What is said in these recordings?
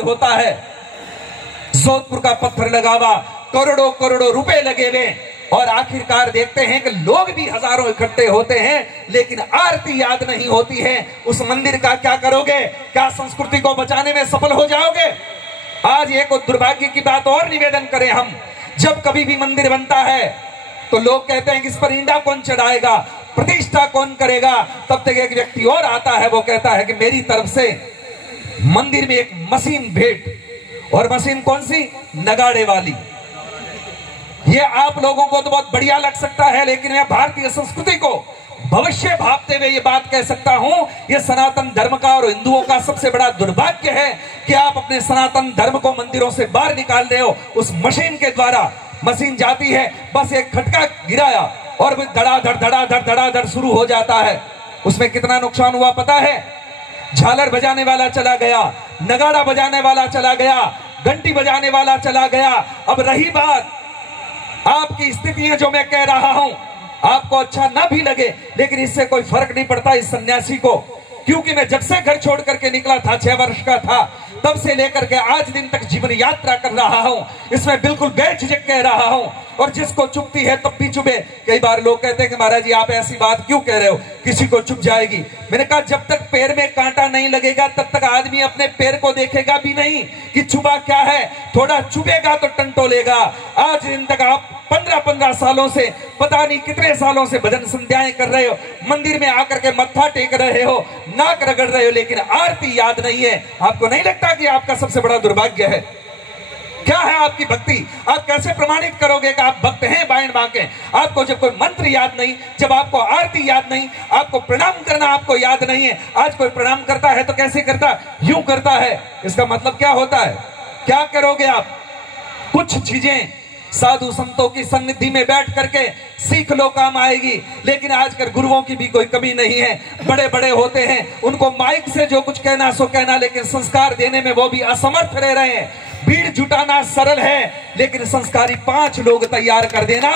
होता है। जोधपुर का पत्थर लगावा, करोड़ों करोड़ों रुपए लगे हुए, और आखिरकार देखते हैं कि लोग भी हजारों इकट्ठे होते हैं, लेकिन आरती याद नहीं होती है। उस मंदिर का क्या करोगे? क्या संस्कृति को बचाने में सफल हो जाओगे? आज एक दुर्भाग्य की बात और निवेदन करें हम, जब कभी भी मंदिर बनता है तो लोग कहते हैं कि इस पर ईंडा कौन चढ़ाएगा, प्रतिष्ठा कौन करेगा। तब तक एक व्यक्ति और आता है, वो कहता है कि मेरी तरफ से मंदिर में एक मशीन भेंट। और मशीन कौन सी? नगाड़े वाली। ये आप लोगों को तो बहुत बढ़िया लग सकता है, लेकिन मैं भारतीय संस्कृति को भविष्य भावते हुए ये बात कह सकता हूं, ये सनातन धर्म का और हिंदुओं का सबसे बड़ा दुर्भाग्य है कि आप अपने सनातन धर्म को मंदिरों से बाहर निकाल रहे हो उस मशीन के द्वारा। मशीन जाती है, बस एक खटका गिराया और धड़ाधड़ शुरू हो जाता है। उसमें कितना नुकसान हुआ पता है? झालर बजाने वाला चला गया, नगाड़ा बजाने वाला चला गया, घंटी बजाने वाला चला गया। अब रही बात आपकी स्थितियां, जो मैं कह रहा हूं आपको अच्छा ना भी लगे, लेकिन इससे कोई फर्क नहीं पड़ता इस सन्यासी को, क्योंकि मैं जब से घर छोड़ करके निकला था, 6 वर्ष का था, तब से लेकर के आज दिन तक जीवन यात्रा कर रहा हूं। इसमें बिल्कुल बेझिझक कह रहा हूं, और जिसको चुभती है तब भी चुभे। कई बार लोग कहते हैं कि महाराज जी आप ऐसी बात क्यों कह रहे हो, किसी को चुभ जाएगी। मैंने कहा जब तक पैर में कांटा नहीं लगेगा तब तक आदमी अपने पैर को देखेगा भी नहीं कि चुभा क्या है। थोड़ा चुभेगा तो टंटोलेगा। आज दिन तक आप 15-15 सालों से, पता नहीं कितने सालों से भजन संध्याएं कर रहे हो, मंदिर में आकर के मत्था टेक रहे हो, नाक रगड़ रहे हो, लेकिन आरती याद नहीं है। आपको नहीं लगता कि आपका सबसे बड़ा दुर्भाग्य है? क्या है आपकी भक्ति? आप कैसे प्रमाणित करोगे कि आप भक्त हैं बाएं बांके? आपको जब कोई मंत्र याद नहीं, जब आपको आरती याद नहीं, आपको प्रणाम करना आपको याद नहीं है। आज कोई प्रणाम करता है तो कैसे करता? यूं करता है। इसका मतलब क्या होता है? क्या करोगे आप? कुछ चीजें साधु संतों की सन्निधि में बैठ करके सीख लो, काम आएगी। लेकिन आजकल गुरुओं की भी कोई कमी नहीं है। बड़े बड़े होते हैं, उनको माइक से जो कुछ कहना सो कहना, लेकिन संस्कार देने में वो भी असमर्थ रह रहे हैं। भीड़ जुटाना सरल है, लेकिन संस्कारी 5 लोग तैयार कर देना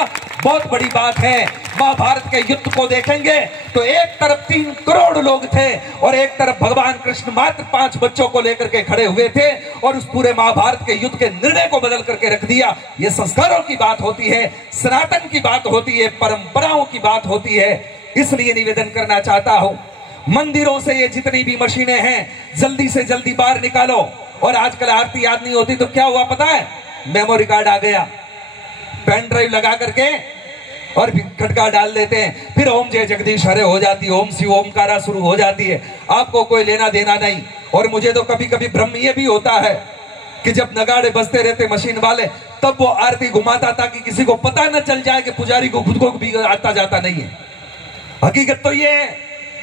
बहुत बड़ी बात है। महाभारत के युद्ध को देखेंगे तो एक तरफ 3 करोड़ लोग थे और एक तरफ भगवान कृष्ण मात्र 5 बच्चों को लेकर के खड़े हुए थे, और उस पूरे महाभारत के युद्ध के निर्णय को बदल करके रख दिया। ये संस्कारों की बात होती है, सनातन की बात होती है, परंपराओं की बात होती है। इसलिए निवेदन करना चाहता हूं, मंदिरों से ये जितनी भी मशीनें हैं जल्दी से जल्दी बाहर निकालो। और आजकल आरती याद नहीं होती तो क्या हुआ पता है? मेमोरी कार्ड आ गया, पेन ड्राइव लगा करके और खटका डाल देते हैं, फिर ओम जय जगदीश हरे हो जाती है, ओम शिव ओमकारा शुरू हो जाती है। आपको कोई लेना देना नहीं। और मुझे तो कभी कभी भ्रम ये भी होता है कि जब नगाड़े बजते रहते मशीन वाले, तब वो आरती घुमाता ताकि किसी को पता न चल जाए कि पुजारी को खुद को भी आता जाता नहीं है। हकीकत तो ये है,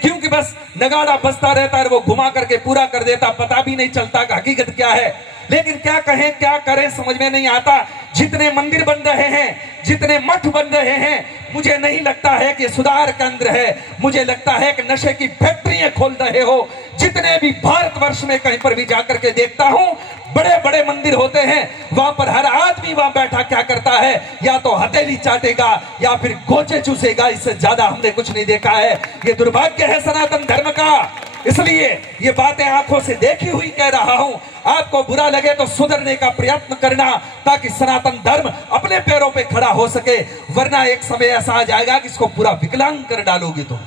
क्योंकि बस नगाड़ा बजता रहता है, वो घुमा करके पूरा कर देता, पता भी नहीं चलता कि हकीकत क्या है। लेकिन क्या कहें क्या करें समझ में नहीं आता। जितने मंदिर बन रहे हैं, जितने मठ बन रहे हैं, मुझे नहीं लगता है कि सुधार केंद्र है। मुझे लगता है कि नशे की फैक्ट्रियां खोल रहे हो। जितने भी भारतवर्ष में कहीं पर भी जाकर के देखता हूं, बड़े बड़े मंदिर होते हैं, वहां पर हर आदमी वहां बैठा क्या करता है? या तो हथेली चाटेगा या फिर गोचे चूसेगा। इससे ज्यादा हमने कुछ नहीं देखा है। ये दुर्भाग्य है सनातन धर्म का। इसलिए ये बातें आंखों से देखी हुई कह रहा हूं। आपको बुरा लगे तो सुधरने का प्रयत्न करना, ताकि सनातन धर्म अपने पैरों पे खड़ा हो सके। वरना एक समय ऐसा आ जाएगा कि इसको पूरा विकलांग कर डालोगे तुम।